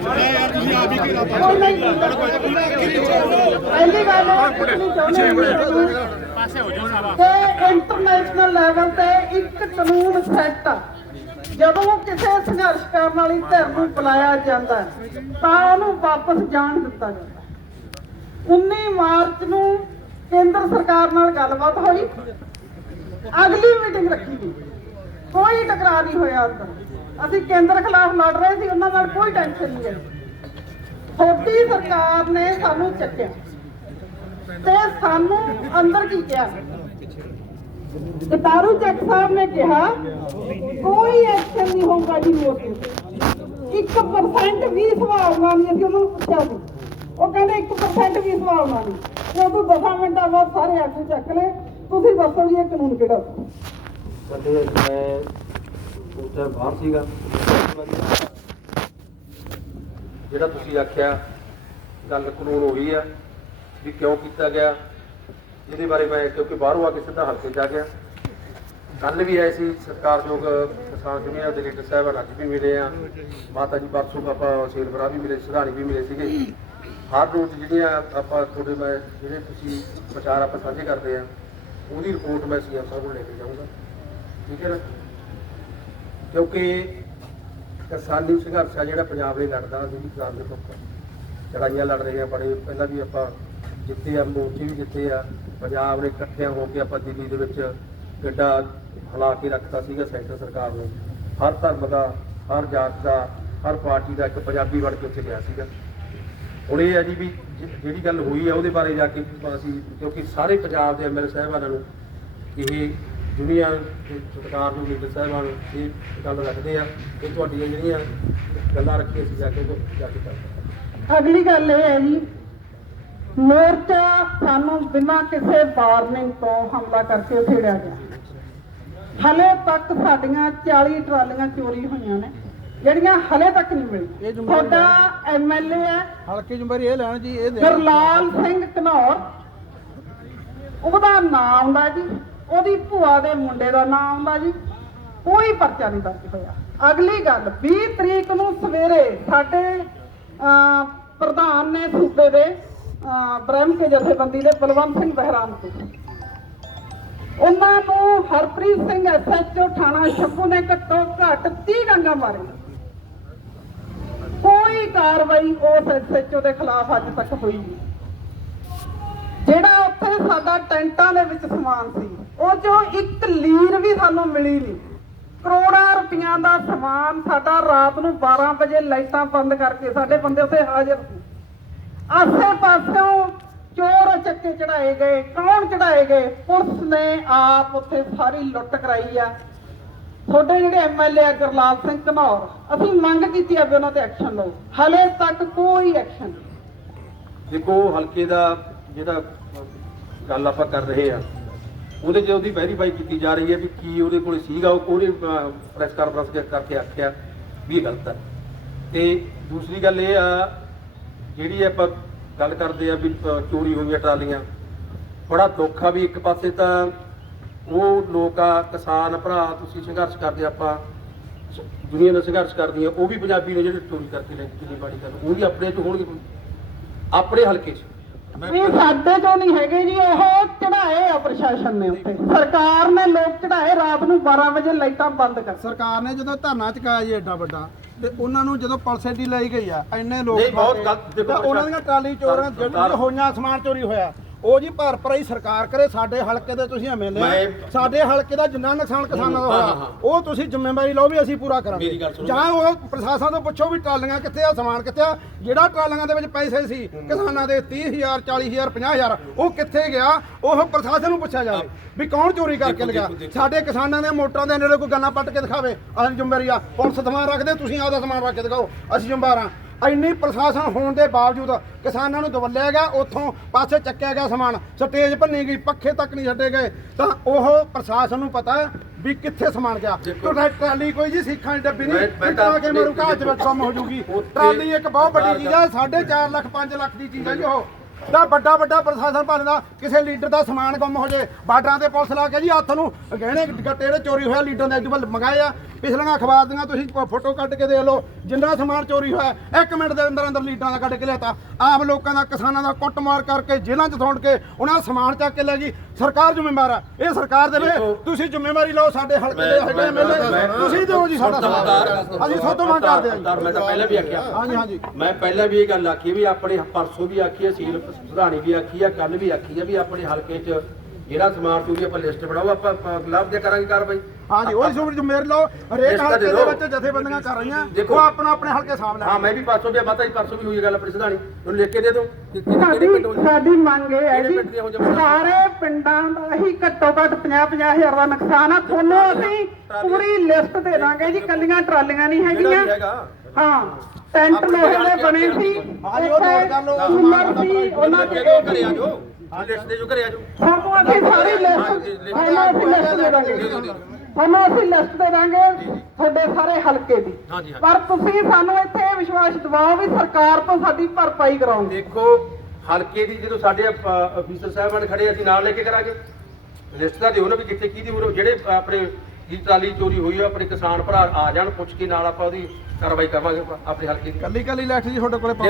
ਕੋਈ ਨਹੀਂ ਪਹਿਲੀ ਗੱਲ ਕਿ ਇੰਟਰਨੈਸ਼ਨਲ ਲੈਵਲ ਤੇ ਇੱਕ ਕਾਨੂੰਨ ਸੈੱਟ ਜਦੋਂ ਕਿਸੇ ਸੰਘਰਸ਼ ਕਰਨ ਵਾਲੀ ਧਿਰ ਨੂੰ ਬੁਲਾਇਆ ਜਾਂਦਾ ਤਾਂ ਉਹਨੂੰ ਵਾਪਸ ਜਾਣ ਦਿੱਤਾ ਜਾਂਦਾ 19 ਮਾਰਚ ਨੂੰ ਕੇਂਦਰ ਸਰਕਾਰ ਨਾਲ ਗੱਲਬਾਤ ਹੋਈ। ਅਗਲੀ ਮੀਟਿੰਗ ਰੱਖੀ ਗਈ। ਕੋਈ ਟਕਰਾਅ ਨਹੀਂ ਹੋਇਆ ਅੰਦਰ। ਅਸੀਂ ਕੇਂਦਰ ਖਿਲਾਫ ਲੜ ਰਹੇ ਸੀ, ਉਹਨਾਂ ਨਾਲ ਕੋਈ ਟੈਨਸ਼ਨ ਨਹੀਂ ਹੈ। ਛੋਟੀ ਸਰਕਾਰ ਨੇ ਸਾਨੂੰ ਚੱਕਿਆ ਤੇ ਸਾਨੂੰ ਅੰਦਰ ਕੀ ਕਿਹਾ? ਕਟਾਰੂ ਚੱਕ ਸਾਹਿਬ ਨੇ ਕਿਹਾ, ਕੋਈ ਐਕਸ਼ਨ ਨਹੀਂ ਹੋਊਗਾ ਜੀ ਮੋਰਚੇ 1% ਵੀ ਸੰਭਾਵਨਾ ਨਹੀਂ ਅਸੀਂ ਉਹਨਾਂ ਨੂੰ ਪੁੱਛਿਆ ਸੀ। ਉਹ ਕਹਿੰਦੇ 1% ਵੀ ਸੰਭਾਵਨਾ ਨਹੀਂ। ਤੇ ਉਦੋਂ 10 ਮਿੰਟਾਂ ਬਾਅਦ ਸਾਰੇ ਆਗੂ ਚੱਕ ਲਏ। ਤੁਸੀਂ ਦੱਸੋ ਜੀ ਇਹ ਕਾਨੂੰਨ ਕਿਹੜਾ ਸੀ? ਉਸ ਟਾਈਮ ਬਾਹਰ ਸੀਗਾ। ਜਿਹੜਾ ਤੁਸੀਂ ਆਖਿਆ, ਗੱਲ ਕਾਨੂੰਨ ਉਹੀ ਆ ਵੀ ਕਿਉਂ ਕੀਤਾ ਗਿਆ। ਇਹਦੇ ਬਾਰੇ ਮੈਂ, ਕਿਉਂਕਿ ਬਾਹਰੋਂ ਆ ਕੇ ਸਿੱਧਾ ਹਲਕੇ ਜਾ ਗਿਆ। ਕੱਲ ਵੀ ਆਏ ਸੀ ਸਰਕਾਰਯੋਗ ਕਿਸਾਨ ਯੂਨੀਅਨ ਦੇ ਲੀਡਰ ਸਾਹਿਬ ਅੱਜ ਵੀ ਮਿਲੇ ਆ। ਮਾਤਾ ਜੀ ਪਰਸੋਂ ਆਪਾਂ ਸ਼ੇਰਪੁਰਾ ਵੀ ਮਿਲੇ, ਸਿਧਾਣੀ ਵੀ ਮਿਲੇ ਸੀਗੇ। ਹਰ ਰੋਜ਼ ਜਿਹੜੀਆਂ ਆਪਾਂ ਤੁਹਾਡੇ ਮੈਂ, ਜਿਹੜੇ ਤੁਸੀਂ ਵਿਚਾਰ ਆਪਾਂ ਸਾਂਝੇ ਕਰਦੇ ਆ, ਉਹਦੀ ਰਿਪੋਰਟ ਮੈਂ ਸੀਐਮ ਸਾਹਿਬ ਨੂੰ ਲੈ ਕੇ ਜਾਊਂਗਾ। ਠੀਕ ਹੈ ਨਾ? ਕਿਉਂਕਿ ਕਿਸਾਨੀ ਸੰਘਰਸ਼ ਆ ਜਿਹੜਾ ਪੰਜਾਬ ਨੇ ਲੜਦਾ ਅਸੀਂ ਵੀ ਕਿਸਾਨ ਦੇ ਪੱਖ ਲੜਾਈਆਂ ਲੜ ਰਹੇ ਆ ਬੜੇ, ਪਹਿਲਾਂ ਵੀ ਆਪਾਂ ਜਿੱਤੇ ਆ, ਮੋਰਚੇ ਵੀ ਜਿੱਤੇ ਆ। ਪੰਜਾਬ ਨੇ ਇਕੱਠਿਆਂ ਹੋ ਕੇ ਆਪਾਂ ਦਿੱਲੀ ਦੇ ਵਿੱਚ ਗੱਡਾ ਹਲਾ ਕੇ ਰੱਖਤਾ ਸੀਗਾ ਸੈਂਟਰ ਸਰਕਾਰ ਨੂੰ। ਹਰ ਧਰਮ ਦਾ, ਹਰ ਜਾਤ ਦਾ, ਹਰ ਪਾਰਟੀ ਦਾ ਇੱਕ ਪੰਜਾਬੀ ਬਣ ਕੇ ਉੱਥੇ ਗਿਆ ਸੀਗਾ। ਹੁਣ ਇਹ ਹੈ ਜੀ ਵੀ ਜਿਹੜੀ ਗੱਲ ਹੋਈ ਆ ਉਹਦੇ ਬਾਰੇ ਜਾ ਕੇ ਅਸੀਂ, ਕਿਉਂਕਿ ਸਾਰੇ ਪੰਜਾਬ ਦੇ ਐਮਐਲਏ ਸਾਹਿਬਾਨਾਂ ਨੂੰ ਇਹ ਦੁਨੀਆ ਦੇ ਸਰਕਾਰ ਨੂੰ ਲੀਡਰ ਸਾਹਿਬਾਨ ਨੂੰ ਇਹ ਗੱਲ ਰੱਖਦੇ ਆ ਕਿ ਤੁਹਾਡੀਆਂ ਜਿਹੜੀਆਂ ਗੱਲਾਂ ਰੱਖੀਆਂ ਸੀ ਜਾ ਕੇ ਉਹ ਜਾ ਕੇ ਕਰਦੇ ਅਗਲੀ ਗੱਲ ਇਹ ਹੈ ਜੀ ਮੋਰਚਾ ਸਾਨੂੰ ਬਿਨਾਂ ਕਿਸੇ ਵਾਰਨਿੰਗ ਤੋਂ ਹਮਲਾ ਕਰਕੇ ਉਠੇੜਿਆ ਗਿਆ। ਹਲੇ ਤੱਕ ਸਾਡੀਆਂ 40 ਟਰਾਲੀਆਂ ਚੋਰੀ ਹੋਈਆਂ ਨੇ ਜਿਹੜੀਆਂ ਹਲੇ ਤੱਕ ਨਹੀਂ ਇਹ ਮਿਲੀਆਂ ਤੁਹਾਡਾ ਐਮਐਲਏ ਹੈ। ਹਲਕੇ ਜ਼ਿੰਮੇਵਾਰੀ ਇਹ ਲੈਣ ਜੀ ਇਹ ਦੇ ਗੁਰਲਾਲ ਸਿੰਘ ਘਨੌਰ ਉਹਦਾ ਨਾਮ ਆਉਂਦਾ ਜੀ ਉਹਦੀ ਭੂਆ ਦੇ ਮੁੰਡੇ ਦਾ ਨਾਮ ਆਉਂਦਾ ਜੀ। ਕੋਈ ਪਰਚਾ ਨਹੀਂ ਦਰਜ ਹੋਇਆ। ਅਗਲੀ ਗੱਲ 20 ਤਰੀਕ ਨੂੰ ਸਵੇਰੇ ਸਾਡੇ ਪ੍ਰਧਾਨ ਨੇ ਸੂਬੇ ਦੇ ਅਹ, ਬ੍ਰਹਮ ਕੇ ਜਥੇਬੰਦੀ ਦੇ ਬਲਵੰਤ ਸਿੰਘ ਬਹਿਰਾਮ ਤੋਂ। ਉਹਨਾਂ ਨੂੰ ਹਰਪ੍ਰੀਤ ਸਿੰਘ ਐਸਐਚਓ ਥਾਣਾ ਸ਼ੰਭੂ ਨੇ ਘੱਟੋ ਘੱਟ 30 ਡਾਂਗਾ ਮਾਰੀਆਂ। ਕੋਈ ਕਾਰਵਾਈ ਉਸ ਐਸਐਚਓ ਦੇ ਖਿਲਾਫ ਅੱਜ ਤੱਕ ਹੋਈ ਨਹੀਂ। ਜਿਹੜਾ ਉੱਥੇ ਸਾਡਾ ਟੈਂਟਾਂ ਦੇ ਵਿੱਚ ਸਮਾਨ ਸੀ ਉਹ ਚੋਂ ਇੱਕ ਲੀਰ ਵੀ ਸਾਨੂੰ ਮਿਲੀ ਨਹੀਂ। ਕਰੋੜਾਂ ਰੁਪਈਆਂ ਦਾ ਸਮਾਨ ਸਾਡਾ ਰਾਤ ਨੂੰ 12 ਵਜੇ ਲਾਈਟਾਂ ਬੰਦ ਕਰਕੇ ਸਾਡੇ ਬੰਦੇ ਉੱਥੇ ਹਾਜ਼ਰ ਸੀ। ਆਸੇ ਪਾਸਿਓਂ ਚੋਰ ਚੱਕੇ ਚੜਾਏ ਗਏ, ਕੌਣ ਚੜਾਏ ਗਏ? ਪੁਲਿਸ ਨੇ ਆਪ ਉੱਥੇ ਸਾਰੀ ਲੁੱਟ ਕਰਾਈ ਆ। ਤੁਹਾਡੇ ਜਿਹੜੇ ਐਮਐਲਏ ਆ ਗੁਰਲਾਲ ਸਿੰਘ ਘਨੌਰ, ਅਸੀਂ ਮੰਗ ਕੀਤੀ ਆ ਵੀ ਉਹਨਾਂ ਤੇ ਐਕਸ਼ਨ ਲਓ। ਹਲੇ ਤੱਕ ਕੋਈ ਐਕਸ਼ਨ ਦੇਖੋ, ਹਲਕੇ ਦਾ ਜਿਹੜਾ ਗੱਲ ਆਪਾਂ ਕਰ ਰਹੇ ਆ ਉਹਦੇ 'ਚ ਉਹਦੀ ਵੈਰੀਫਾਈ ਕੀਤੀ ਜਾ ਰਹੀ ਹੈ ਵੀ ਕੀ ਉਹਦੇ ਕੋਲ ਸੀਗਾ, ਉਹ ਉਹਨੇ ਪ੍ਰੈਸ ਕਾਨਫਰੰਸ ਕਰਕੇ ਆਖਿਆ ਵੀ ਇਹ ਗਲਤ ਹੈ। ਤੇ ਦੂਸਰੀ ਗੱਲ ਇਹ ਆ, ਜਿਹੜੀ ਆਪਾਂ ਗੱਲ ਕਰਦੇ ਆ ਵੀ ਚੋਰੀ ਹੋਈਆਂ ਟਰਾਲੀਆਂ, ਬੜਾ ਦੁੱਖ ਆ ਵੀ ਇੱਕ ਪਾਸੇ ਤਾਂ ਉਹ ਲੋਕ ਆ, ਕਿਸਾਨ ਭਰਾ ਤੁਸੀਂ ਸੰਘਰਸ਼ ਕਰਦੇ ਆਪਾਂ ਸ- ਦੁਨੀਆ ਨਾਲ ਸੰਘਰਸ਼ ਕਰਦੀਆਂ, ਉਹ ਵੀ ਪੰਜਾਬੀ ਨੇ ਜਿਹੜੇ ਚੋਰੀ ਕਰਕੇ ਲੈ ਕੇ ਕਿੰਨੀ ਬਾੜੀ ਕਰ ਉਹ ਵੀ ਆਪਣੇ ਚ ਹੋਣਗੇ। ਆਪਣੇ ਹਲਕੇ 'ਚ। ਇਹ ਸਾਡੇ ਤੋਂ ਨਹੀਂ ਹੈਗੇ ਜੀ ਉਹ ਚੜਾਏ ਆ ਪ੍ਰਸ਼ਾਸਨ ਨੇ ਉੱਤੇ। ਸਰਕਾਰ ਨੇ ਲੋਕ ਚੜਾਏ ਰਾਤ ਨੂੰ 12 ਵਜੇ ਲਾਈਟਾਂ ਬੰਦ ਕਰ ਸਰਕਾਰ ਨੇ ਜਦੋਂ ਧਰਨਾ ਚੁਕਾਇਆ ਜੀ ਐਡਾ ਵੱਡਾ ਤੇ ਉਹਨਾਂ ਨੂੰ ਜਦੋਂ ਪਲਸੇਡੀ ਲਈ ਗਈ ਆ ਇੰਨੇ ਲੋਕ ਨਹੀਂ, ਬਹੁਤ ਗਲਤ ਉਹਨਾਂ ਦੀਆਂ ਟਰਾਲੀ ਚੋਰਾਂ ਜਿਹੜੀਆਂ ਹੋਈਆਂ ਸਮਾਨ ਚੋਰੀ ਹੋਇਆ। ਉਹ ਜੀ ਭਰ ਭਰਾਈ ਸਰਕਾਰ ਕਰੇ ਸਾਡੇ ਹਲਕੇ ਦੇ ਤੁਸੀਂ ਐਮਐਲਏ ਮੈਂ- ਸਾਡੇ ਹਲਕੇ ਦਾ ਜਿੰਨਾ ਨੁਕਸਾਨ ਕਿਸਾਨਾਂ ਦਾ ਹਾਂ, ਹਾਂ, ਹੋਇਆ ਹਾਂ। ਉਹ ਤੁਸੀਂ ਜ਼ਿੰਮੇਵਾਰੀ ਲਓ ਵੀ ਅਸੀਂ ਪੂਰਾ ਕਰਾਂਗੇ ਮੇਰੀ ਗੱਲ ਸੁਣੋ। ਜਾਂ ਉਹ ਪ੍ਰਸ਼ਾਸਨ ਤੋਂ ਪੁੱਛੋ ਵੀ ਟਰਾਲੀਆਂ ਕਿੱਥੇ ਆ ਸਮਾਨ ਕਿੱਥੇ ਆ ਜਿਹੜਾ ਟਰਾਲੀਆਂ ਦੇ ਵਿੱਚ ਪੈਸੇ ਸੀ ਕਿਸਾਨਾਂ ਦੇ 30000 40000 50000 ਉਹ ਕਿੱਥੇ ਗਿਆ ਉਹ ਪ੍ਰਸ਼ਾਸਨ ਨੂੰ ਪੁੱਛਿਆ ਜਾਵੇ ਵੀ ਕੌਣ ਚੋਰੀ ਕਰਕੇ ਦੇਖੋ, ਲਗਾ ਦੇਖੋ, ਦੇਖੋ। ਸਾਡੇ ਕਿਸਾਨਾਂ ਦੇ ਮੋਟਰਾਂ ਦੇ ਨੇੜੇ ਕੋਈ ਗੰਨਾ ਪੱਟ ਕੇ ਦਿਖਾਵੇ ਅਸੀਂ ਜ਼ਿੰਮੇਵਾਰੀ ਆ ਪੁਲਿਸ ਸਮਾਨ ਰੱਖਦੇ ਤੁਸੀਂ ਆਪਦਾ ਸਮਾਨ ਰੱਖ ਕੇ ਦਿਖਾਓ ਅਸੀਂ ਜ਼ਿੰਮੇਵਾਰ ਆ ਇੰਨੀ ਪ੍ਰਸ਼ਾਸਨ ਹੋਣ ਦੇ ਬਾਵਜੂਦ ਕਿਸਾਨਾਂ ਨੂੰ ਦਵਲਿਆ ਗਿਆ ਉੱਥੋਂ ਪਾਸੇ ਚੱਕਿਆ ਗਿਆ ਸਮਾਨ ਸਟੇਜ ਭੰਨੀ ਗਈ ਪੱਖੇ ਤੱਕ ਨਹੀਂ ਛੱਡੇ ਗਏ। ਤਾਂ ਉਹ ਪ੍ਰਸ਼ਾਸਨ ਨੂੰ ਪਤਾ ਵੀ ਕਿੱਥੇ ਸਮਾਨ ਗਿਆ। ਤੁਹਾਡਾ ਟਰਾਲੀ ਕੋਈ ਜੀ ਸਿੱਖਾਂ ਦੀ ਡੱਬੀ ਨਹੀਂ ਤਾਂ- ਕੇ ਮਰੂ ਘਾਟ ਵਿੱਚ ਕੰਮ ਹੋ ਜੂਗੀ ਟਰਾਲੀ ਇੱਕ ਬਹੁਤ ਵੱਡੀ ਚੀਜ਼ ਆ 4.5 ਲੱਖ 5 ਲੱਖ ਦੀ ਚੀਜ਼ ਆ ਜੀ ਉਹ। ਤਾਂ ਵੱਡਾ ਵੱਡਾ ਪ੍ਰਸ਼ਾਸਨ ਭਾਲਦਾ ਕਿਸੇ ਲੀਡਰ ਦਾ ਸਮਾਨ ਗੁੰਮ ਹੋ ਜੇ, ਬਾਰਡਰਾਂ ਤੇ ਪੁਲਿਸ ਲਾ ਕੇ ਜੀ ਹੱਥ ਨੂੰ ਗਹਿਣੇ ਗੱਟੇ ਦੇ ਚੋਰੀ ਹੋਇਆ, ਲੀਡਰ ਨੇ ਅੱਜ ਮੰਗਾਏ ਆ। ਪਿਛਲੀਆਂ ਅਖਬਾਰ ਦੀਆਂ ਤੁਸੀਂ ਫੋਟੋ ਕੱਢ ਕੇ ਦੇਖ ਲਓ, ਜਿੰਨਾ ਸਮਾਨ ਚੋਰੀ ਹੋਇਆ, ਇੱਕ ਮਿੰਟ ਦੇ ਅੰਦਰ ਅੰਦਰ ਲੀਡਰਾਂ ਦਾ ਕੱਢ ਕੇ ਲਿਆਤਾ। ਆਮ ਲੋਕਾਂ ਦਾ, ਕਿਸਾਨਾਂ ਦਾ ਕੁੱਟਮਾਰ ਕਰਕੇ ਜੇਲ੍ਹਾਂ 'ਚ ਥੋੜ ਕੇ ਉਹਨਾਂ ਦਾ ਸਮਾਨ ਚੱਕ ਕੇ ਲੈ ਗਈ। ਸਰਕਾਰ ਜ਼ਿੰਮੇਵਾਰ ਆ। ਇਹ ਸਰਕਾਰ ਦੇਵੇ ਦੇਖੋ, ਤੁਸੀਂ ਜ਼ਿੰਮੇਵਾਰੀ ਲਓ ਸਾਡੇ ਹਲਕੇ ਦੇ ਹੈਗੇ ਐਮਐਲਏ ਤੁਸੀਂ ਦਿਓ ਜੀ ਸਾਡਾ ਸਾਥ ਅਸੀਂ ਸਭ ਤੋਂ ਮੰਗ ਕਰਦੇ ਹਾਂ ਮੈਂ ਤਾਂ ਪਹਿਲਾਂ ਵੀ ਆਖਿਆ। ਹਾਂਜੀ ਹਾਂਜੀ। ਮੈਂ ਪਹਿਲਾਂ ਵੀ ਇਹ ਗੱਲ ਆਖੀ ਵੀ ਆਪਣੇ ਪਰਸੋਂ ਵੀ ਆਖੀ ਹੈ ਸੀਲ ਸੁਧਾਣੀ ਵੀ ਆਖੀ ਹੈ ਕੱਲ ਵੀ ਆਖੀ ਹੈ ਵੀ ਆਪਣੇ ਹਲਕੇ 'ਚ ਜਿਹੜਾ ਸਮਾਨ ਚੋਰੀ ਆਪਾਂ ਲਿਸਟ ਬਣਾਓ ਆਪਾਂ ਗੁਲਾਬ ਦੇ ਕਰਾਂਗੇ ਕਾਰਵਾਈ। ਹਾਂਜੀ ਉਹੀ ਸੁਣ ਜ਼ਿੰਮੇਵਾਰੀ ਲਓ। ਹਰੇਕ ਹਲਕੇ ਦੇ। ਵਿੱਚ ਜਥੇਬੰਦੀਆਂ ਕਰ ਰਹੀਆਂ। ਦੇਖੋ। ਉਹ ਆਪਣਾ ਆਪਣੇ ਹਲਕੇ ਸਾਹਮਣੇ ਹਾਂ ਮੈਂ ਵੀ ਪਰਸੋਂ ਵੀ ਮਾਤਾ ਜੀ ਪਰਸੋਂ ਵੀ ਹੋਈ ਗੱਲ ਆਪਣੀ ਸੁਧਾਣੀ। ਉਹਨੂੰ ਲਿਖ ਕੇ ਦੇ ਦਿਓ। ਸਾਡੀ ਸਾਡੀ ਮੰਗ ਇਹ ਹੈ ਜੀ? ਸਾਰੇ ਪਿੰਡਾਂ ਦਾ ਹੀ ਘੱਟੋ ਘੱਟ 50 ਹਜ਼ਾਰ ਦਾ ਨੁਕਸਾਨ ਆ। ਤੁਹਾਨੂੰ ਅਸੀਂ ਪੂਰੀ ਲਿਸਟ ਦੇ ਦਾਂਗੇ ਜੀ ਕੱਲੀਆਂ ਟਰਾਲੀਆਂ ਨਹੀਂ ਹੈਗੀਆਂ। ਹਾਂ ਟੈਂਟ ਲੋਹੇ ਦੇ ਬਣੇ ਸੀ। ਹਾਂਜੀ, ਉਹ ਨੋਟ ਕਰ ਲਓ, ਉਹ ਕੂਲਰ ਸਮਾਨ ਸੀ ਉਹਨਾਂ ਘਰੇ ਦੇ ਆਜੋ ਘਰੇ ਆਜੋ ਲਿਸਟ ਦੇ ਜੋ ਘਰੇ ਆਜੋ ਤੁਹਾਨੂੰ ਅਸੀਂ ਸਾਰੀ ਲਿਸਟ ਅਸੀਂ ਲਿਸਟ ਦੇ ਦਾਂਗੇ। ਤੁਹਾਨੂੰ ਅਸੀਂ ਲਿਸਟ ਦੇ ਦਾਂਗੇ ਤੁਹਾਡੇ ਸਾਰੇ ਹਲਕੇ ਦੀ ਹਾਂਜੀ, ਹਾਂਜੀ। ਪਰ ਤੁਸੀਂ ਸਾਨੂੰ ਇੱਥੇ ਇਹ ਵਿਸ਼ਵਾਸ ਦਿਵਾਓ ਵੀ ਸਰਕਾਰ ਤੋਂ ਸਾਡੀ ਭਰਪਾਈ ਕਰਾਉਂਗੇ ਦੇਖੋ ਹਲਕੇ ਦੀ ਜਦੋਂ ਸਾਡੇ ਅਫੀਸਰ ਸਾਹਿਬਾਨ ਖੜੇ ਅਸੀਂ ਨਾਲ ਲੈ ਕੇ ਕਰਾਂਗੇ ਲਿਸਟ ਦਾ ਦਿਓ ਨਾ ਵੀ ਕਿੱਥੇ ਕੀ ਦੀ ਉਰੇ ਜਿਹੜੇ ਆਪਣੇ ਦੀ ਟਰਾਲੀ ਚੋਰੀ ਹੋਈ ਆ ਆਪਣੇ ਕਿਸਾਨ ਭਰਾ ਆ ਜਾਣ ਪੁੱਛ ਕੇ ਨਾਲ ਆਪਾਂ ਉਹਦੀ ਕਾਰਵਾਈ ਕਰਾਂਗੇ ਆਪਣੇ ਹਲਕੇ ਦੀ ਕੱਲੀ ਕੱਲੀ ਲੈਟ ਜੀ ਤੁਹਾਡੇ ਕੋਲੇ ਦਿਓ।